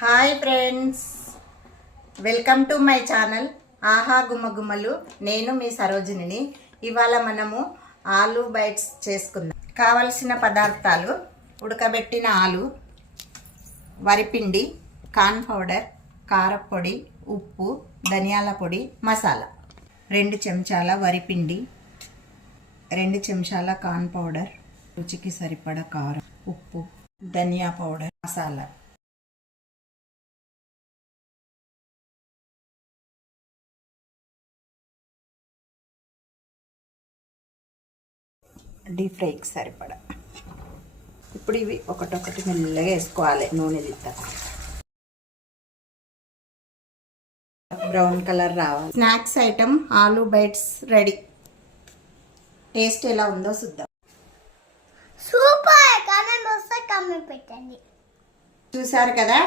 Hi friends, welcome to my channel ఆహా గుమ్మగుమ్మలు. నేను మీ సరోజిని. ఇవాళ మనము ఆలు బైట్స్ చేసుకుందాం. కావలసిన పదార్థాలు: ఉడకబెట్టిన ఆలు, వరిపిండి, కార్న్ పౌడర్, కారపొడి, ఉప్పు, ధనియాల పొడి, మసాలా. 2 చెంచాల వరిపిండి, 2 చెంచాల కార్న్ పౌడర్, రుచికి సరిపడ కారం, ఉప్పు, ధనియా పౌడర్, మసాలా. డీప్ ఫ్రైకి సరిపడా. ఇప్పుడు ఇవి ఒకటొకటి మెల్లగా వేసుకోవాలి. నూనె తీస్తా బ్రౌన్ కలర్ రావాలి. స్నాక్స్ ఐటమ్ ఆలు బైట్స్ రెడీ. టేస్ట్ ఎలా ఉందో చూద్దాం. సూపర్! కామెంట్ బాక్స్లో కామెంట్ పెట్టండి. చూసారు కదా.